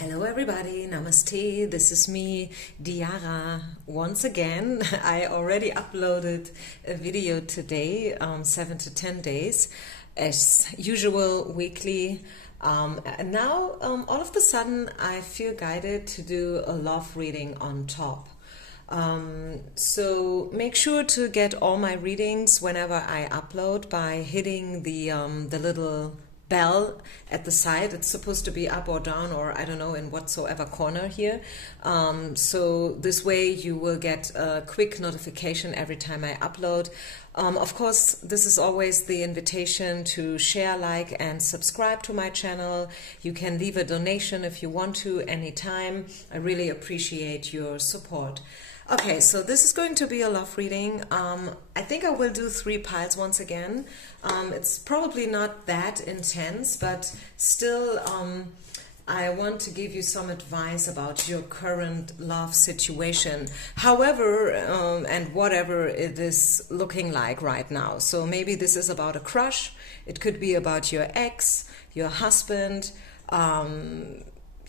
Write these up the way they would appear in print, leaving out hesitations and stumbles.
Hello everybody, namaste, this is me, Diara. Once again, I already uploaded a video today, 7 to 10 days, as usual, weekly. And now, all of a sudden, I feel guided to do a love reading on top. So make sure to get all my readings whenever I upload by hitting the little bell at the side. It's supposed to be up or down, or I don't know, in whatsoever corner here. So this way you will get a quick notification every time I upload. Of course, this is always the invitation to share, like, and subscribe to my channel. You can leave a donation if you want to anytime. I really appreciate your support. Okay, so this is going to be a love reading. I think I will do 3 piles once again. It's probably not that intense, but still I want to give you some advice about your current love situation, however and whatever it is looking like right now. So maybe this is about a crush, it could be about your ex, your husband,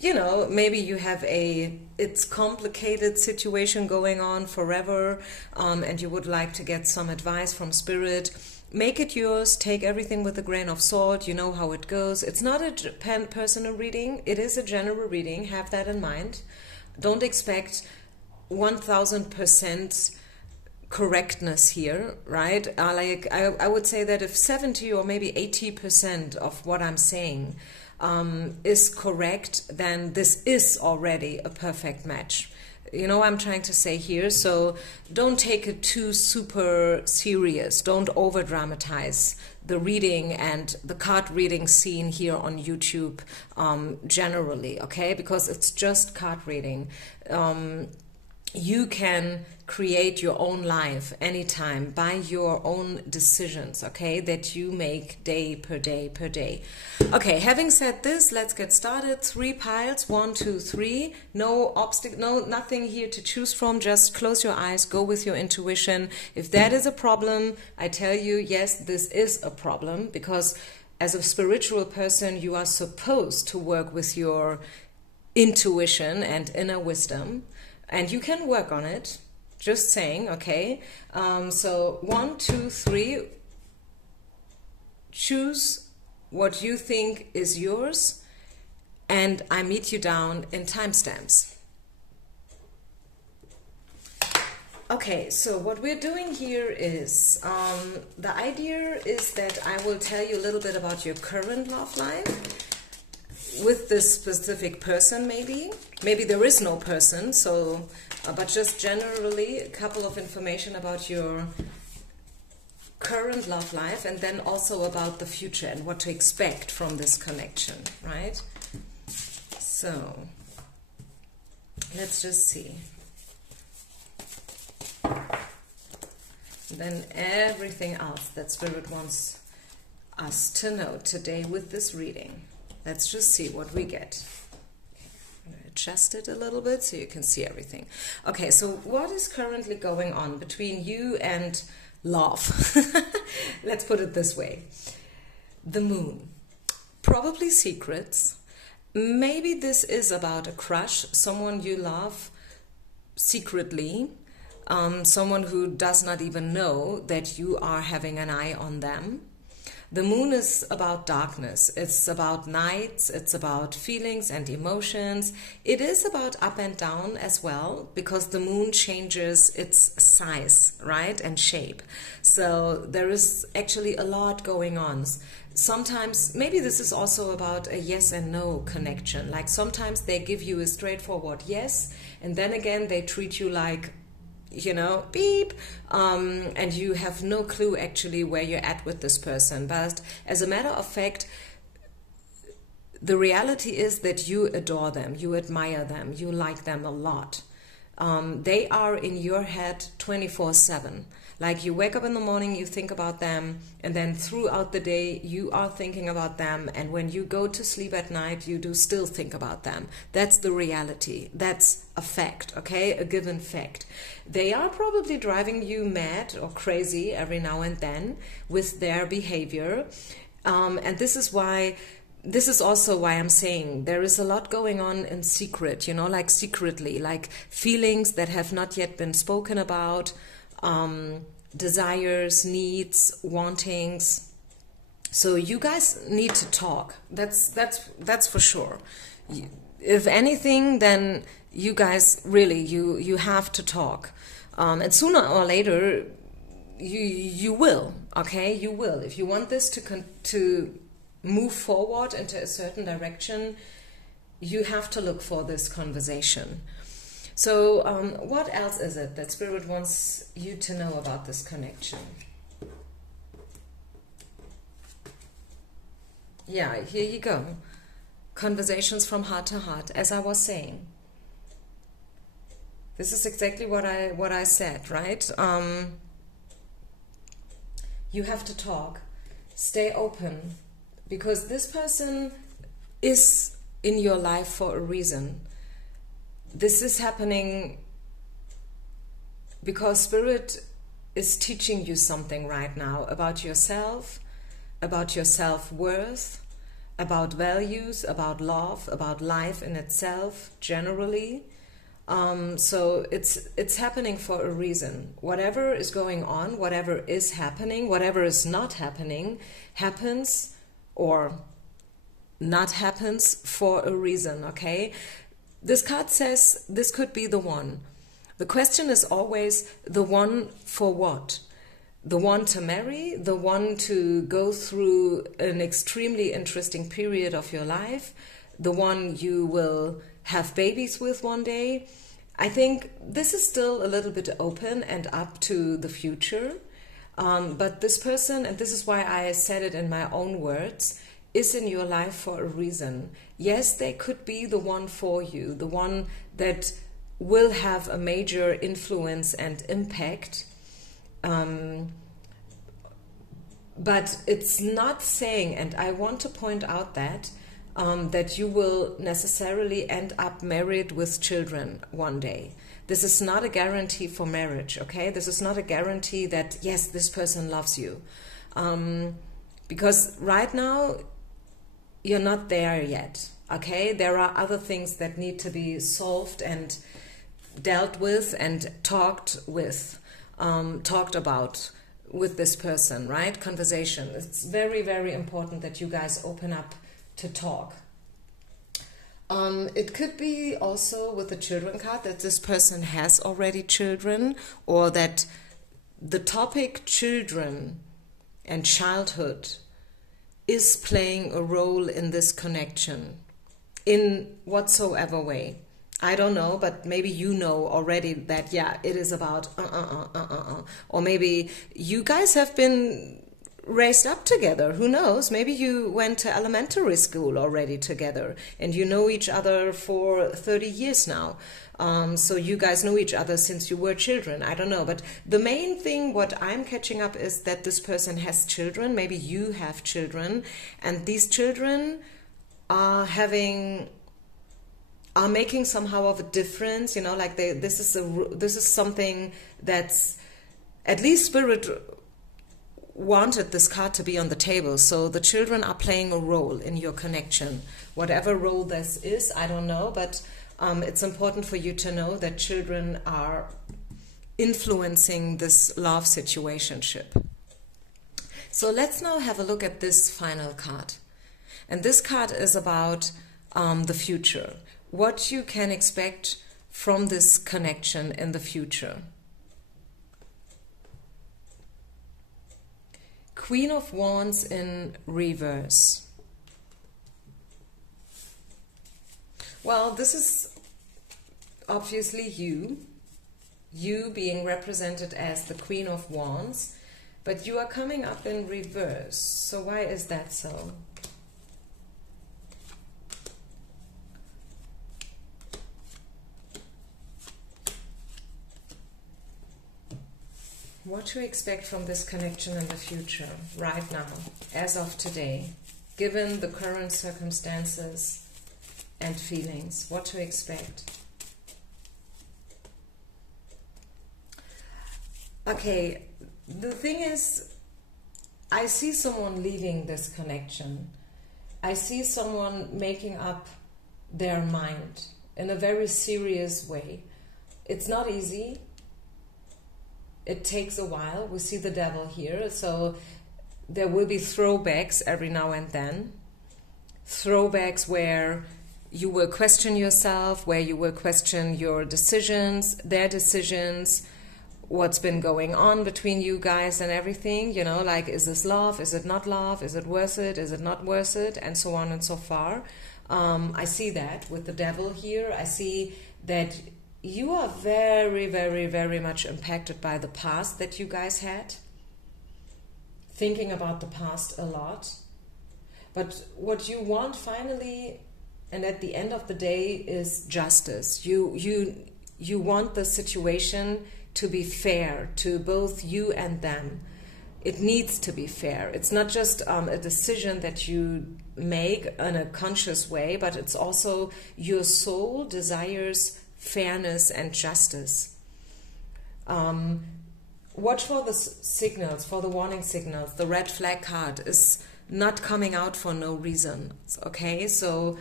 you know, maybe you have it's complicated situation going on forever, and you would like to get some advice from Spirit. Make it yours, take everything with a grain of salt, you know how it goes. It's not a personal reading, it is a general reading, have that in mind. Don't expect 1000% correctness here, right? I would say that if 70 or maybe 80% of what I'm saying is correct, then this is already a perfect match. You know what I'm trying to say here? So don't take it too super serious. Don't over dramatize the reading and the card reading scene here on YouTube generally, okay? Because it's just card reading. You can create your own life anytime by your own decisions, okay, that you make day per day per day. Okay, having said this, let's get started. 3 piles, 1, 2, 3. No obstacle, nothing here to choose from. Just close your eyes, go with your intuition. If that is a problem, I tell you, yes, this is a problem, because as a spiritual person, you are supposed to work with your intuition and inner wisdom. And you can work on it, just saying, okay? So 1, 2, 3, choose what you think is yours, and I meet you down in timestamps. Okay, so what we're doing here is, the idea is that I will tell you a little bit about your current love life, with this specific person. Maybe there is no person, so but just generally a couple of information about your current love life, and then also about the future and what to expect from this connection, right? So let's just see. Then everything else that Spirit wants us to know today with this reading. Let's just see what we get. I'm going to adjust it a little bit so you can see everything. Okay, so what is currently going on between you and love? Let's put it this way. The moon. Probably secrets. Maybe this is about a crush, someone you love secretly, someone who does not even know that you are having an eye on them. The moon is about darkness, it's about nights, it's about feelings and emotions. It is about up and down as well, because the moon changes its size, right, and shape. So there is actually a lot going on. Sometimes, maybe this is also about a yes and no connection. Like sometimes they give you a straightforward yes, and then again they treat you like, you know, beep, and you have no clue actually where you're at with this person. But as a matter of fact, the reality is that you adore them, you admire them, you like them a lot. They are in your head 24/7. Like you wake up in the morning, you think about them, and then throughout the day you are thinking about them, and when you go to sleep at night you do still think about them. That's the reality. That's a fact, okay? A given fact. They are probably driving you mad or crazy every now and then with their behavior, and this is why this is also why I'm saying there is a lot going on in secret, you know, like secretly, like feelings that have not yet been spoken about, desires, needs, wantings. So you guys need to talk. That's for sure. If anything, then you guys really, you have to talk. And sooner or later, you will, okay? You will. If you want this to move forward into a certain direction, you have to look for this conversation. So what else is it that Spirit wants you to know about this connection? Yeah, here you go. Conversations from heart to heart, as I was saying. This is exactly what I said, right? You have to talk. Stay open. Because this person is in your life for a reason. This is happening because Spirit is teaching you something right now about yourself, about your self-worth, about values, about love, about life in itself generally. So it's happening for a reason. Whatever is going on, whatever is happening, whatever is not happening, happens or not happens for a reason, okay? This card says this could be the one. The question is always the one for what? The one to marry, the one to go through an extremely interesting period of your life, the one you will have babies with one day. I think this is still a little bit open and up to the future. But this person, and this is why I said it in my own words, is in your life for a reason. Yes, they could be the one for you, the one that will have a major influence and impact. But it's not saying, and I want to point out that you will necessarily end up married with children one day. This is not a guarantee for marriage, okay? This is not a guarantee that, yes, this person loves you. Because right now, you're not there yet, okay? There are other things that need to be solved and dealt with and talked about with this person, right? Conversation. It's very, very important that you guys open up to talk. It could be also with the children card that this person has already children, or that the topic children and childhood is playing a role in this connection in whatsoever way. I don't know, but maybe you know already that, yeah, it is about or maybe you guys have been raised up together. Who knows? Maybe you went to elementary school already together and you know each other for 30 years now. So you guys know each other since you were children. I don't know. But the main thing, what I'm catching up, is that this person has children. Maybe you have children. And these children are making somehow of a difference. You know, like this is something that's, at least Spirit wanted this card to be on the table. So the children are playing a role in your connection. Whatever role this is, I don't know, but it's important for you to know that children are influencing this love situationship. So let's now have a look at this final card. And this card is about the future. What you can expect from this connection in the future. Queen of Wands in reverse. Well, this is obviously you being represented as the Queen of Wands, but you are coming up in reverse. So why is that so? What to expect from this connection in the future, right now, as of today, given the current circumstances and feelings, what to expect. Okay, the thing is, I see someone leaving this connection. I see someone making up their mind in a very serious way. It's not easy. It takes a while. We see the devil here, so there will be throwbacks every now and then. Throwbacks where you will question yourself, where you will question your decisions, their decisions, what's been going on between you guys and everything, you know, like, is this love, is it not love, is it worth it, is it not worth it, and so on and so far. I see that with the devil here. I see that you are very, very, very much impacted by the past that you guys had, thinking about the past a lot. But what you want finally, and at the end of the day, is justice. You want the situation to be fair to both you and them. It needs to be fair. It's not just a decision that you make in a conscious way, but it's also your soul desires fairness and justice. Watch for the signals, for the warning signals. The red flag card is not coming out for no reason. Okay, so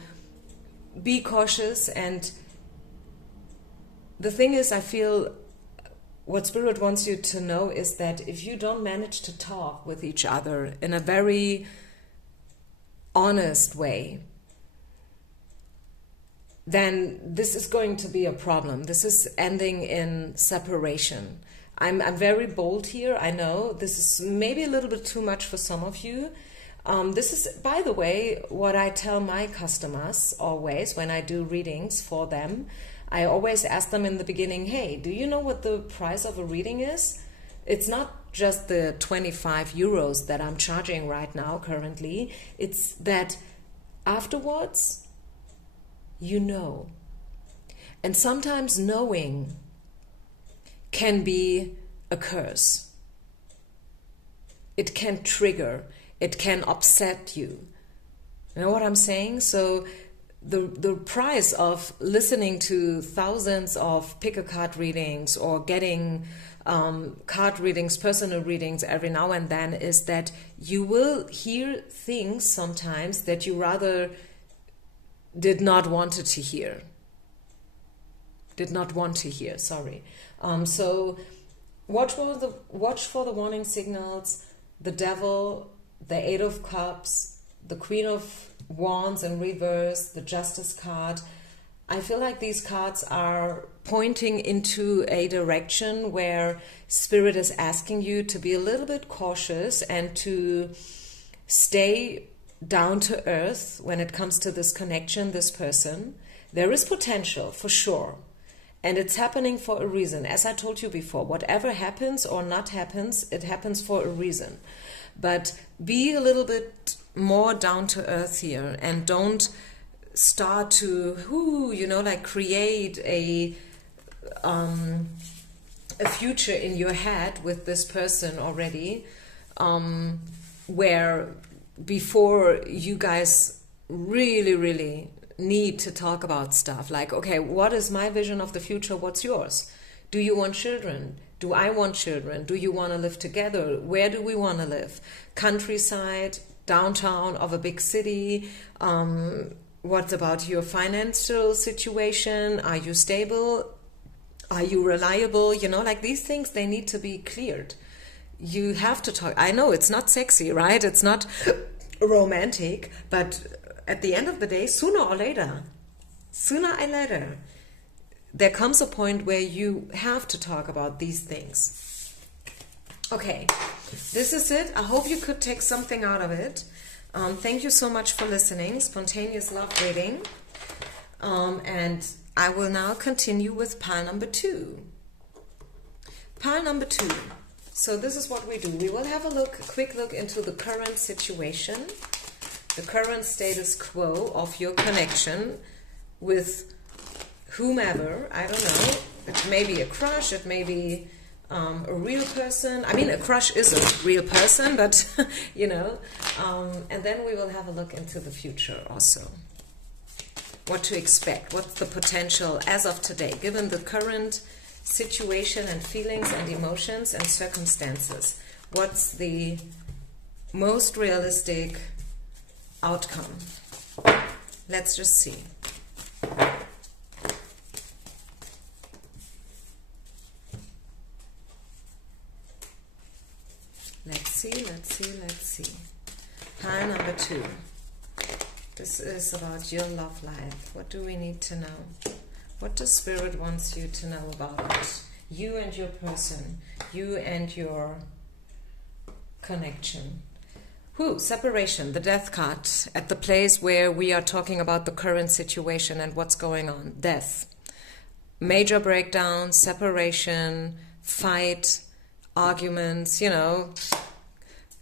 be cautious. And the thing is, I feel what Spirit wants you to know is that if you don't manage to talk with each other in a very honest way, then this is going to be a problem. This is ending in separation. I'm very bold here. I know this is maybe a little bit too much for some of you. This is, by the way, what I tell my customers always when I do readings for them. I always ask them in the beginning, hey, do you know what the price of a reading is? It's not just the 25 euros that I'm charging right now currently. It's that afterwards, you know. And sometimes knowing can be a curse. It can trigger. It can upset you. You know what I'm saying? So the price of listening to thousands of pick-a-card readings or getting card readings, personal readings every now and then is that you will hear things sometimes that you rather did not want to hear. Sorry. So watch for the warning signals. The devil, the Eight of Cups, the Queen of Wands in reverse, the Justice card. I feel like these cards are pointing into a direction where Spirit is asking you to be a little bit cautious and to stay down to earth when it comes to this connection, this person. There is potential for sure. And it's happening for a reason. As I told you before, whatever happens or not happens, it happens for a reason. But be a little bit more down to earth here and don't start to, create a future in your head with this person already, where before you guys really, really need to talk about stuff like, okay, what is my vision of the future? What's yours? Do you want children? Do I want children? Do you want to live together? Where do we want to live? Countryside, downtown of a big city? What about your financial situation? Are you stable? Are you reliable? These things, they need to be cleared. You have to talk. I know it's not sexy, right? It's not romantic, but at the end of the day, sooner or later, there comes a point where you have to talk about these things. Okay, this is it. I hope you could take something out of it. Thank you so much for listening. Spontaneous love reading. And I will now continue with pile number 2. Pile number 2. So this is what we do. We will have a quick look into the current situation, the current status quo of your connection with whomever. I don't know. It may be a crush. It may be a real person. I mean, a crush is a real person, but, and then we will have a look into the future also. What to expect, what's the potential as of today, given the current situation and feelings and emotions and circumstances. What's the most realistic outcome. Let's just see. Let's see. Pile number 2. This is about your love life. What do we need to know? What does Spirit wants you to know about it? You and your person. You and your connection. Separation, the death card, at the place where we are talking about the current situation and what's going on. Death. Major breakdown, separation, fight, arguments,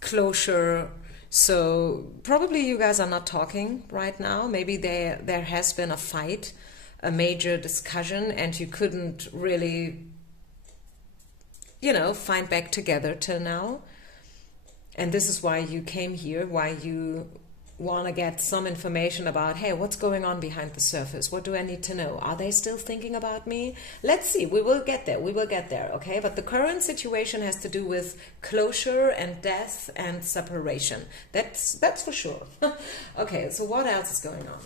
closure. So probably you guys are not talking right now. Maybe there has been a fight, a major discussion, and you couldn't really, find back together till now. And this is why you came here, why you want to get some information about, hey, what's going on behind the surface? What do I need to know? Are they still thinking about me? Let's see. We will get there, okay? But the current situation has to do with closure and death and separation. That's for sure. Okay, so what else is going on?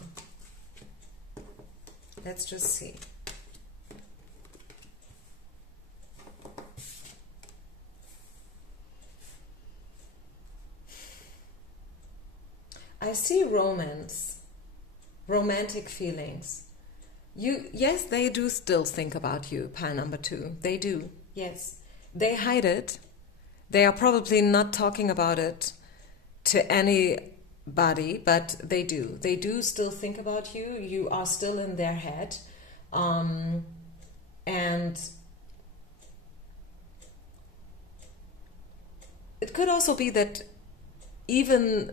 Let's just see. I see romance, romantic feelings. Yes, they do still think about you, pile number 2. They do, yes. They hide it. They are probably not talking about it to anybody, but they do. They do still think about you. You are still in their head. And it could also be that even...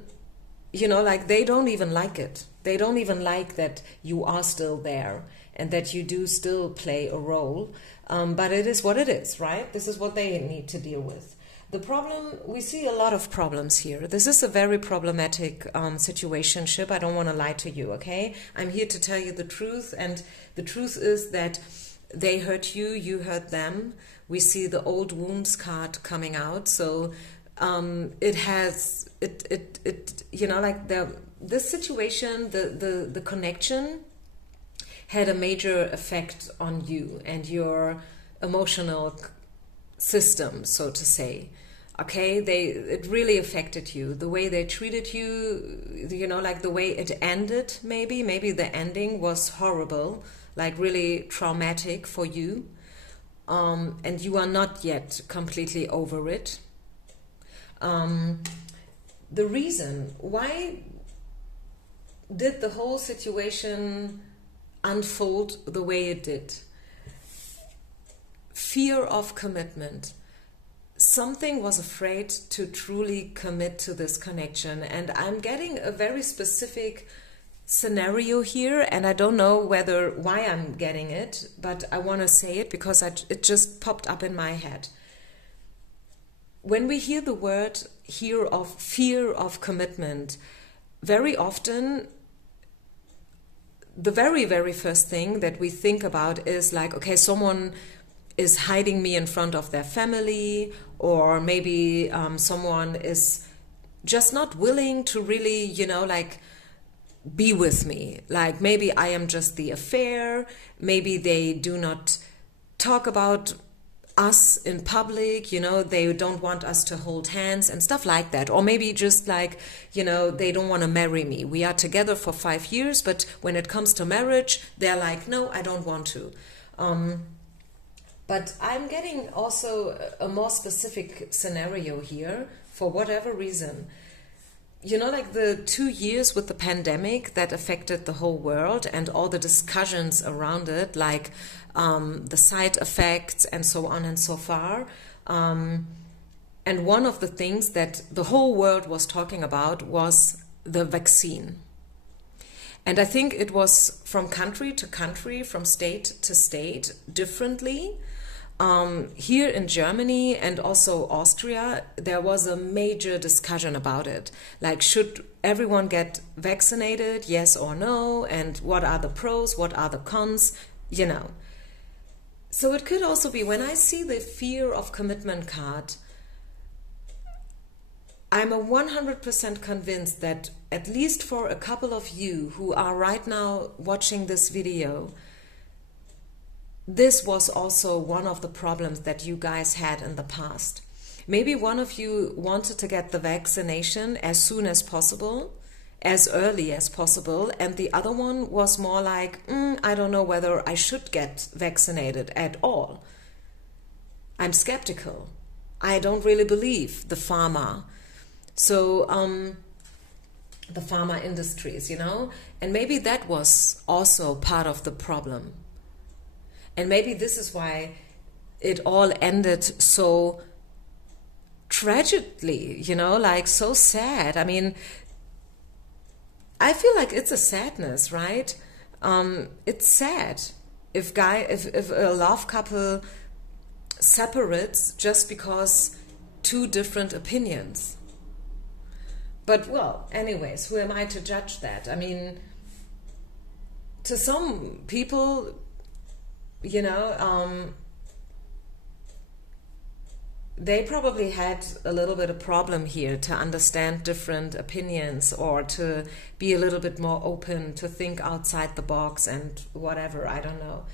they don't even like it. They don't even like that you are still there and that you do still play a role. But it is what it is, right? This is what they need to deal with. The problem, we see a lot of problems here. This is a very problematic situationship. I don't want to lie to you, okay? I'm here to tell you the truth. And the truth is that they hurt you, you hurt them. We see the old wounds card coming out. So... this situation, the connection had a major effect on you and your emotional system, so to say. Okay, it really affected you. The way they treated you, the way it ended, maybe the ending was horrible, really traumatic for you. And you are not yet completely over it. The reason why did the whole situation unfold the way it did? Fear of commitment. Something was afraid to truly commit to this connection, and I'm getting a very specific scenario here, and I don't know why I'm getting it, but I want to say it because it just popped up in my head. When we hear the word here of fear of commitment, very often the very, very first thing that we think about is okay, someone is hiding me in front of their family, or maybe someone is just not willing to really, be with me. Maybe I am just the affair, maybe they do not talk about us in public, they don't want us to hold hands and stuff like that. Or maybe just they don't want to marry me. We are together for 5 years, but when it comes to marriage, they're like, no, I don't want to. But I'm getting also a more specific scenario here for whatever reason. The 2 years with the pandemic that affected the whole world and all the discussions around it, the side effects and so on and so far. And one of the things that the whole world was talking about was the vaccine. And I think it was from country to country, from state to state, differently. Here in Germany and also Austria, there was a major discussion about it. Should everyone get vaccinated, yes or no? And what are the pros, what are the cons, So it could also be, when I see the fear of commitment card, I'm 100% convinced that at least for a couple of you who are right now watching this video, this was also one of the problems that you guys had in the past. Maybe one of you wanted to get the vaccination as soon as possible, as early as possible, and the other one was more like, I don't know whether I should get vaccinated at all. I'm skeptical. I don't really believe the pharma. So, the pharma industries, you know, and maybe that was also part of the problem. And maybe this is why it all ended so tragically, you know, like so sad. I mean, I feel like it's a sadness, right? It's sad if a love couple separates just because two different opinions. But well, anyways, who am I to judge that? I mean, to some people, you know, they probably had a little bit of problem here to understand different opinions, or to be a little bit more open, to think outside the box and whatever, I don't know.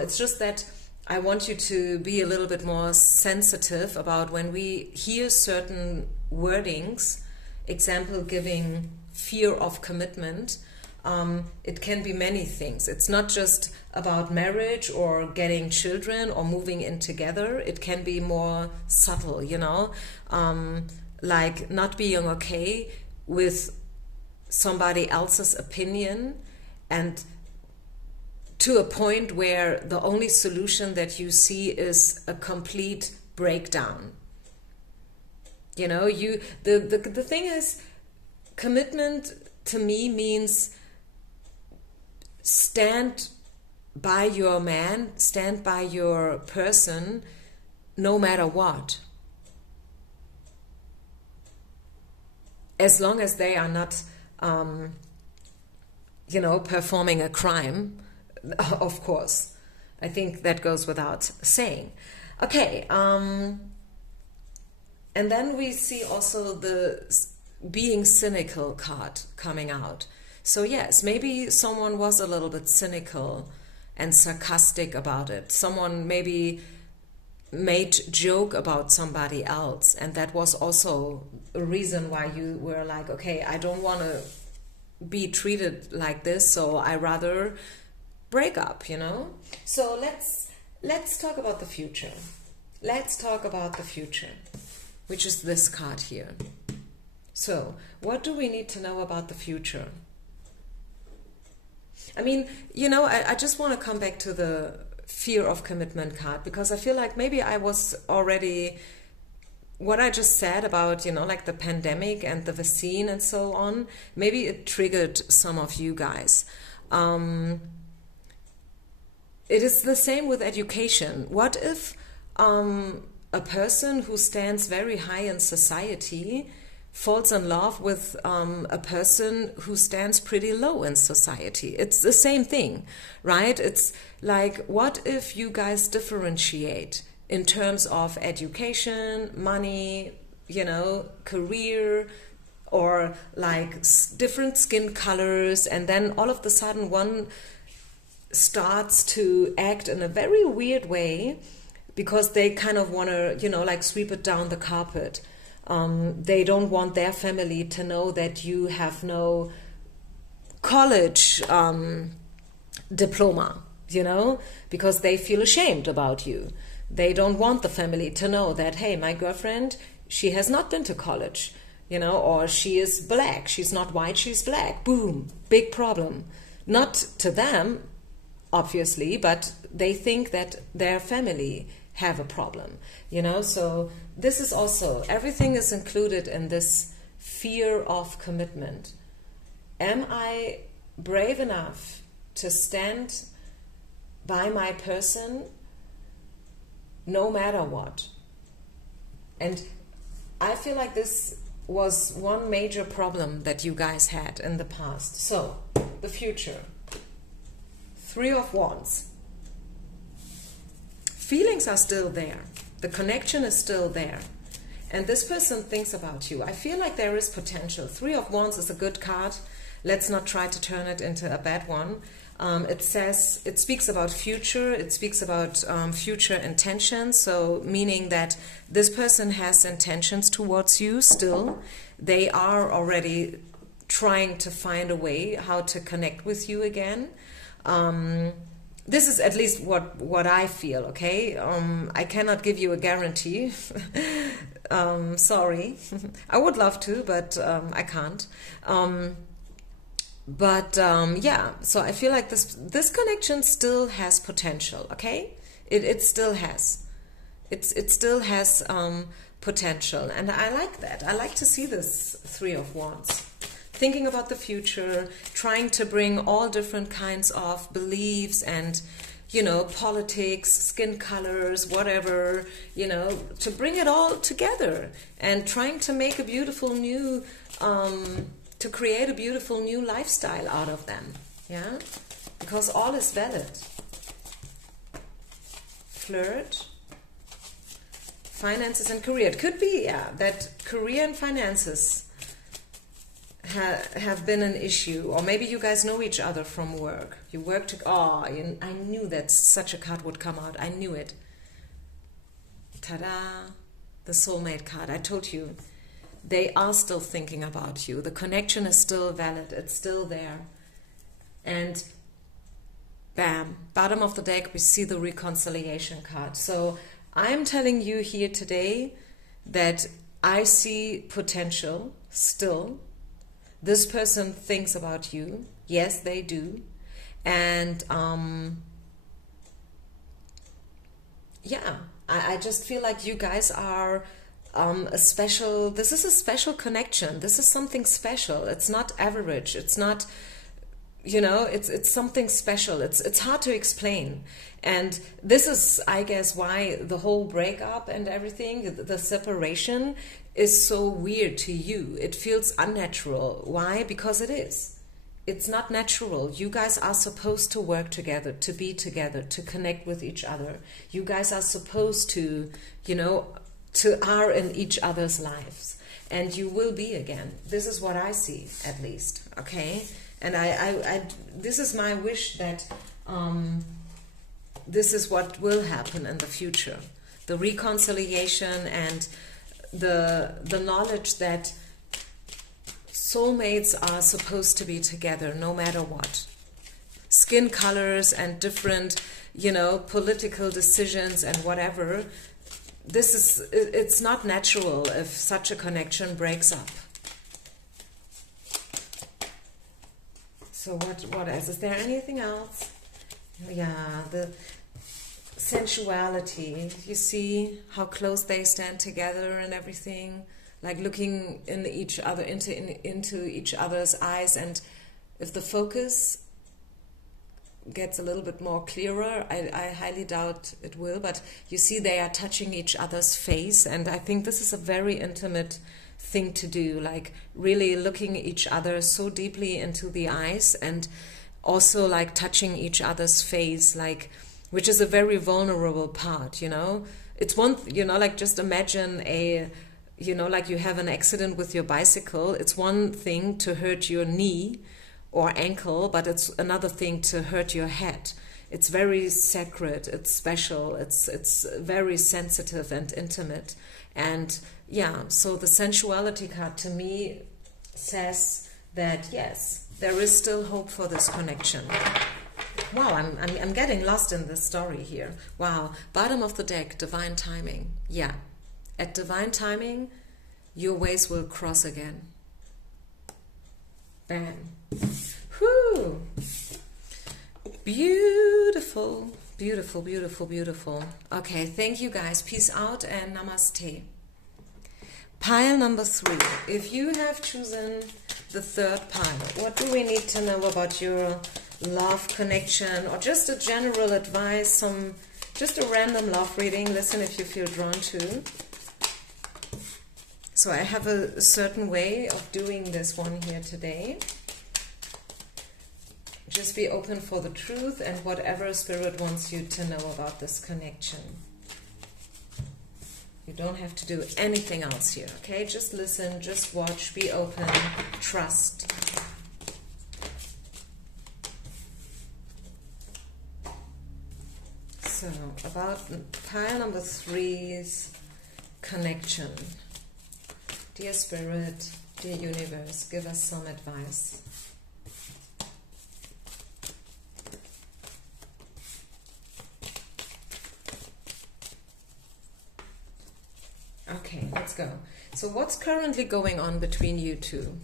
It's just that I want you to be a little bit more sensitive about when we hear certain wordings, example giving fear of commitment. It can be many things. It's not just about marriage or getting children or moving in together. It can be more subtle, you know, like not being okay with somebody else's opinion, and to a point where the only solution that you see is a complete breakdown. You know, the thing is, commitment to me means stand by your man, stand by your person, no matter what. As long as they are not, you know, performing a crime, of course. I think that goes without saying. Okay, and then we see also the being cynical card coming out. So yes, maybe someone was a little bit cynical and sarcastic about it. Someone maybe made joke about somebody else, and that was also a reason why you were like, okay, I don't want to be treated like this, so I rather break up, you know? So let's talk about the future. Let's talk about the future, which is this card here. So what do we need to know about the future? I mean, you know, I just want to come back to the fear of commitment card, because I feel like maybe I was already, what I just said about, you know, like the pandemic and the vaccine and so on, maybe it triggered some of you guys. It is the same with education. What if a person who stands very high in society falls in love with a person who stands pretty low in society? It's the same thing, right? It's like, what if you guys differentiate in terms of education, money, you know, career, or like different skin colors, and then all of a sudden one starts to act in a very weird way because they kind of want to, you know, like sweep it down the carpet. They don't want their family to know that you have no college diploma, you know, because they feel ashamed about you. They don't want the family to know that, hey, my girlfriend, she has not been to college, you know, or she is black, she's not white, she's black. Boom, big problem. Not to them, obviously, but they think that their family have a problem, you know. So this is also, everything is included in this fear of commitment. Am I brave enough to stand by my person no matter what? And I feel like this was one major problem that you guys had in the past. So the future, 3 of Wands. Feelings are still there. The connection is still there. And this person thinks about you. I feel like there is potential. Three of Wands is a good card. Let's not try to turn it into a bad one. It says, it speaks about future, it speaks about future intentions, so meaning that this person has intentions towards you still. They are already trying to find a way how to connect with you again. This is at least what I feel, okay? I cannot give you a guarantee. Sorry. I would love to, but I can't. Yeah, so I feel like this connection still has potential, okay? It still has. It still has potential, and I like that. I like to see this Three of Wands. Thinking about the future, trying to bring all different kinds of beliefs and, you know, politics, skin colors, whatever, you know, to bring it all together and trying to make a beautiful new, to create a beautiful new lifestyle out of them, yeah? Because all is valid. Flirt, finances and career. It could be, yeah, that career and finances have been an issue, or maybe you guys know each other from work. You work to, I knew that such a card would come out. I knew it. Ta-da! The soulmate card. I told you, they are still thinking about you. The connection is still valid. It's still there. And bam, bottom of the deck, we see the reconciliation card. So I'm telling you here today that I see potential still. This person thinks about you. Yes, they do. And yeah, I just feel like you guys are this is a special connection. This is something special. It's not average. It's not, you know, it's something special. It's hard to explain. And this is, I guess, why the whole breakup and everything, the separation, is so weird to you. It feels unnatural. Why? Because it is. It's not natural. You guys are supposed to work together, to be together, to connect with each other. You guys are supposed to, you know, are in each other's lives. And you will be again. This is what I see, at least. Okay? And I this is my wish that this is what will happen in the future. The reconciliation and the knowledge that soulmates are supposed to be together no matter what. Skin colors and different, you know, political decisions and whatever. It's not natural if such a connection breaks up. So what else? Is there anything else? Yeah, the sensuality. You see how close they stand together and everything, like looking in each other, into each other's eyes. And if the focus gets a little bit more clearer, I highly doubt it will, but you see they are touching each other's face, and I think this is a very intimate thing to do, like really looking each other so deeply into the eyes, and also like touching each other's face, like, which is a very vulnerable part, you know. It's one, you know, like just imagine you know, like you have an accident with your bicycle. It's one thing to hurt your knee or ankle, but it's another thing to hurt your head. It's very sacred, it's special, it's very sensitive and intimate. And yeah, so the sensuality card to me says that yes, there is still hope for this connection. Wow, I'm getting lost in this story here. Wow, bottom of the deck, divine timing. Yeah, at divine timing, your ways will cross again. Bam. Whew. Beautiful, beautiful, beautiful, beautiful. Okay, thank you guys. Peace out and namaste. Pile number 3. If you have chosen the third pile, what do we need to know about your love connection, or just a general advice, just a random love reading? Listen if you feel drawn to. So I have a certain way of doing this one here today. Just be open for the truth and whatever Spirit wants you to know about this connection. You don't have to do anything else here, okay? Just listen, just watch, be open, trust. So, about pile number 3's connection. Dear Spirit, dear Universe, give us some advice. Okay, let's go. So what's currently going on between you two?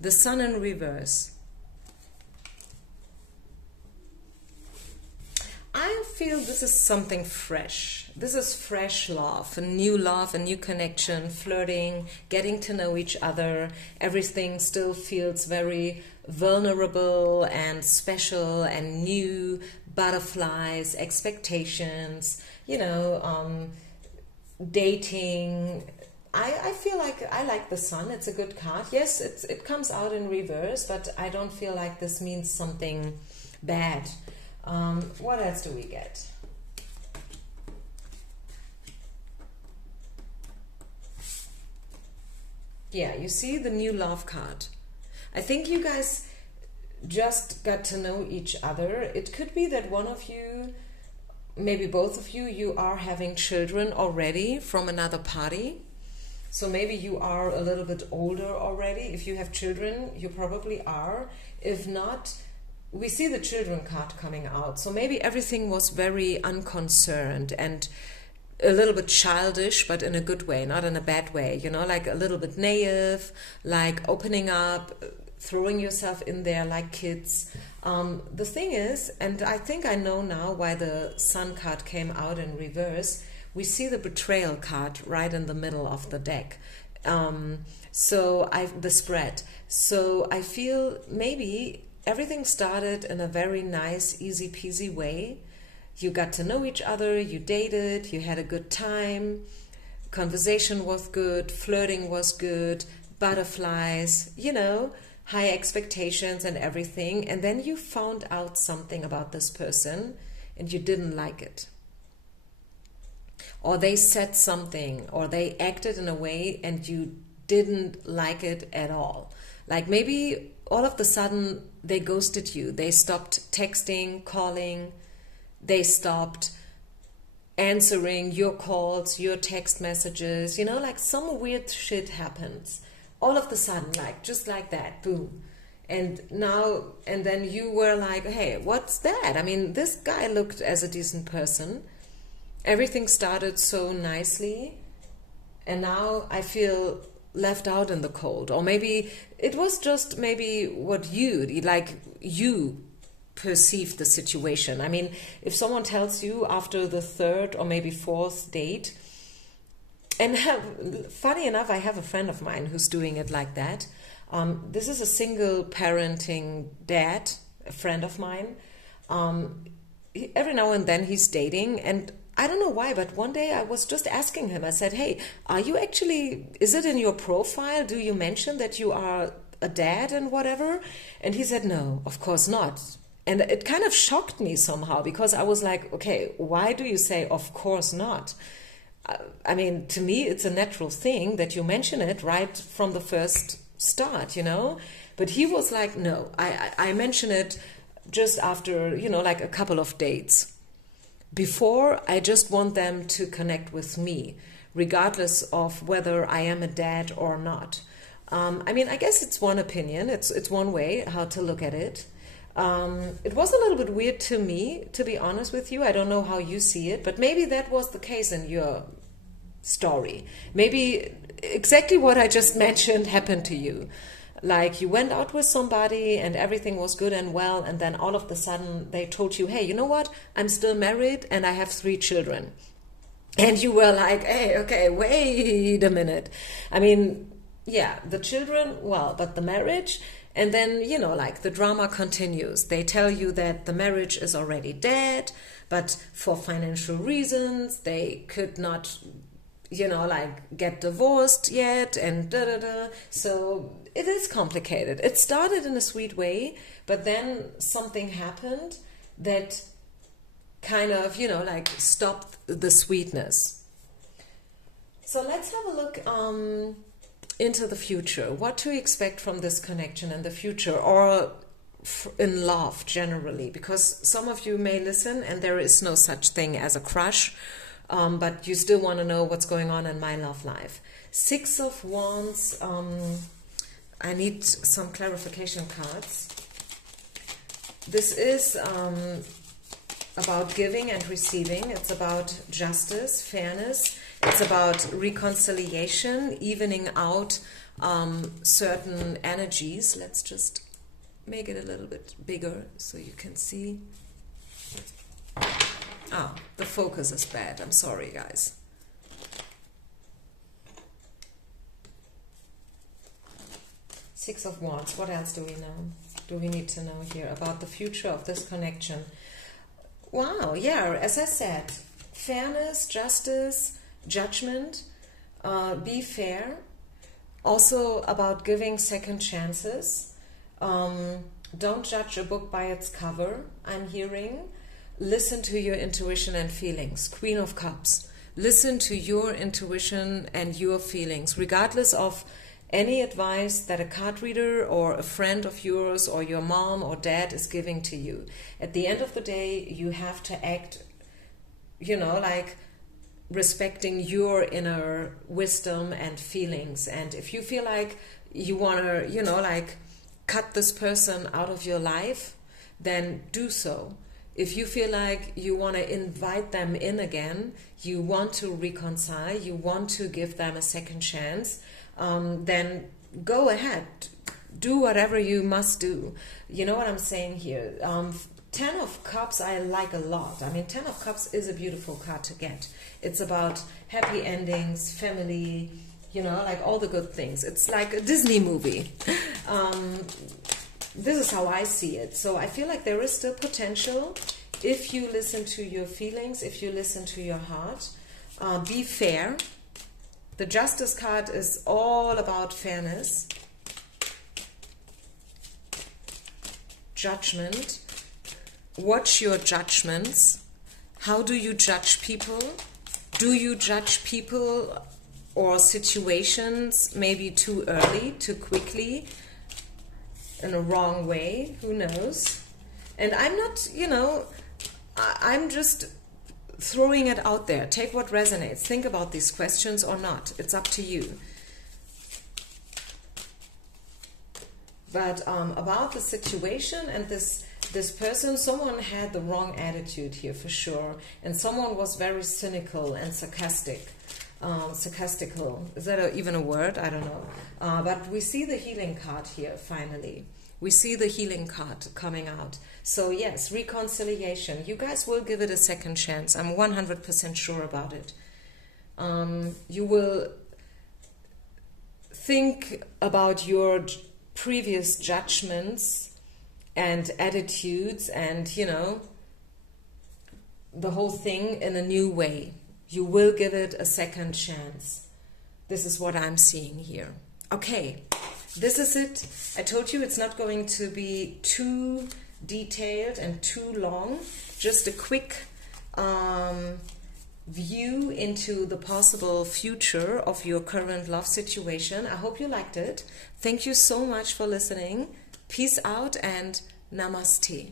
The Sun in reverse. I feel this is something fresh. This is fresh love, a new connection, flirting, getting to know each other. Everything still feels very vulnerable and special and new, butterflies, expectations, you know, dating. I feel like I like the Sun. It's a good card. Yes, it comes out in reverse, but I don't feel like this means something bad. What else do we get? Yeah, you see the new love card. I think you guys just got to know each other. It could be that one of you, maybe both of you, you are having children already from another party. So maybe you are a little bit older already. If you have children, you probably are. If not, we see the children card coming out. So maybe everything was very unconcerned and a little bit childish, but in a good way, not in a bad way. You know, like a little bit naive, like opening up, throwing yourself in there like kids. The thing is, and I think I know now why the Sun card came out in reverse, we see the betrayal card right in the middle of the deck. The spread. So I feel maybe everything started in a very nice, easy peasy way. You got to know each other, you dated, you had a good time, conversation was good, flirting was good, butterflies, you know, high expectations and everything. And then you found out something about this person and you didn't like it. Or they said something, or they acted in a way and you didn't like it at all. Like maybe all of a sudden they ghosted you. They stopped texting, calling. They stopped answering your calls, your text messages. You know, like some weird shit happens. All of a sudden, like just like that, boom. And then you were like, hey, what's that? I mean, this guy looked as a decent person. Everything started so nicely. And now I feel left out in the cold. Or maybe it was just maybe what you perceived the situation. I mean, if someone tells you after the third or maybe fourth date, and funny enough, I have a friend of mine who's doing it like that. This is a single parenting dad, a friend of mine. Every now and then he's dating, and I don't know why, but one day I was just asking him, I said, hey, is it in your profile? Do you mention that you are a dad and whatever? And he said, no, of course not. And it kind of shocked me somehow, because I was like, okay, why do you say, of course not? I mean, to me, it's a natural thing that you mention it right from the first start, you know? But he was like, no, I mention it just after, you know, like a couple of dates. Before, I just want them to connect with me, regardless of whether I am a dad or not. I mean, I guess it's one opinion. It's one way how to look at it. It was a little bit weird to me, to be honest with you. I don't know how you see it, but maybe that was the case in your story. Maybe exactly what I just mentioned happened to you. Like you went out with somebody and everything was good and well, and then all of a sudden they told you, hey, you know what? I'm still married and I have 3 children. And you were like, hey, okay, wait a minute. I mean, yeah, the children, well, but the marriage. And then, you know, like the drama continues. They tell you that the marriage is already dead, but for financial reasons, they could not, you know, like get divorced yet and da-da-da. So it is complicated. It started in a sweet way, but then something happened that kind of, you know, like stopped the sweetness. So let's have a look into the future. What to expect from this connection in the future, or in love generally, because some of you may listen and there is no such thing as a crush, but you still want to know what's going on in my love life. Six of Wands. I need some clarification cards. This is about giving and receiving. It's about justice, fairness. It's about reconciliation, evening out certain energies. Let's just make it a little bit bigger so you can see. Ah, the focus is bad. I'm sorry, guys. Six of Wands. What else do we know? Do we need to know here about the future of this connection? Wow, yeah, as I said, fairness, justice, judgment, be fair. Also about giving second chances. Don't judge a book by its cover, I'm hearing. Listen to your intuition and feelings. Queen of Cups. Listen to your intuition and your feelings, regardless of any advice that a card reader or a friend of yours or your mom or dad is giving to you. At the end of the day, you have to act, you know, like respecting your inner wisdom and feelings. And if you feel like you want to, you know, like cut this person out of your life, then do so. If you feel like you want to invite them in again, you want to reconcile, you want to give them a second chance, then go ahead. Do whatever you must do. You know what I'm saying here? Ten of Cups I like a lot. I mean, Ten of Cups is a beautiful card to get. It's about happy endings, family, you know, like all the good things. It's like a Disney movie. This is how I see it. So I feel like there is still potential if you listen to your feelings, if you listen to your heart. Be fair. The Justice card is all about fairness. Judgment. Watch your judgments. How do you judge people? Do you judge people or situations maybe too early, too quickly, in a wrong way? Who knows? And I'm not, you know, I'm just throwing it out there. Take what resonates. Think about these questions or not. It's up to you. But about the situation and this person, someone had the wrong attitude here for sure. And someone was very cynical and sarcastic. Sarcastical. Is that even a word? I don't know. But we see the healing card here finally. We see the healing card coming out. So yes, reconciliation. You guys will give it a second chance. I'm 100% sure about it. You will think about your previous judgments and attitudes and, you know, the whole thing in a new way. You will give it a second chance. This is what I'm seeing here. Okay, this is it. I told you it's not going to be too detailed and too long. Just a quick view into the possible future of your current love situation. I hope you liked it. Thank you so much for listening. Peace out and namaste.